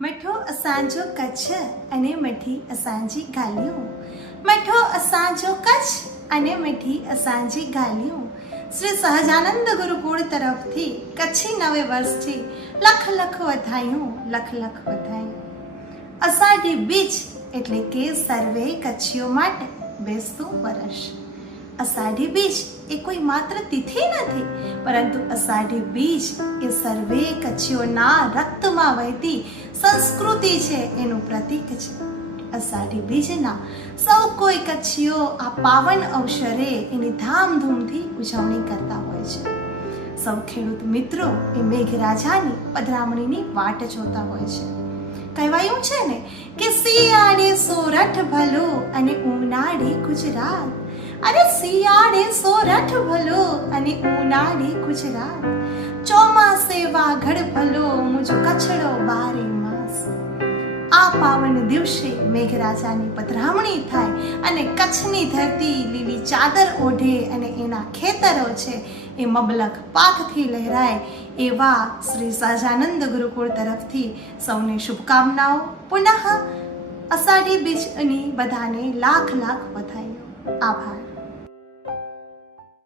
મઠો અસાંજો કચ્છ અને મીઠી અસાંજી ગાલિયું. મઠો અસાંજો કચ્છ અને મીઠી અસાંજી ગાલિયું. શ્રી સહજાનંદ ગુરુકુળ તરફથી કચ્છી નવે વર્ષથી લખ લખ વધાયું, લખ લખ વધાયું. અષાઢી બીજ એટલે કે સર્વે કચ્છીઓ માટે બેસતું વર્ષ. અષાઢી બીજ એ કોઈ માત્ર તિથિ નથી, પરંતુ અષાઢી બીજ એ સર્વે કચ્છીઓના રક્તમાં વહેતી સંસ્કૃતિ છે, એનું પ્રતીક છે. અષાઢી બીજના સૌ કોઈ કચ્છીઓ આ પાવન અવસરે એની ધામધૂમથી ઉજવણી કરતા હોય છે. સૌ ખેડૂત મિત્રો એ મેઘરાજાની પધરામણીની વાટ જોતા હોય છે. કહેવાયું છે ને કે શિયાળે સોરઠ ભલો અને ઉનાળે ગુજરાત. અરે શિયાળે સોરઠ ભલો અને ઉનાળે ગુજરાત. ચોમાસે વાઘડ ભલો મુજો કચ્છડો બારે માસ. આ પાવન દિવસે મેઘરાજાની પધરામણી થાય અને કચ્છની ધરતી લીલી ચાદર ઓઢે અને એના ખેતરો છે એ મબલખ પાકથી લહેરાય. એવા શ્રી સહજાનંદ ગુરુકુળ તરફથી સૌને શુભકામનાઓ. પુનઃ અષાઢી બીજની બધાને લાખ લાખ વધાઈઓ. આભાર.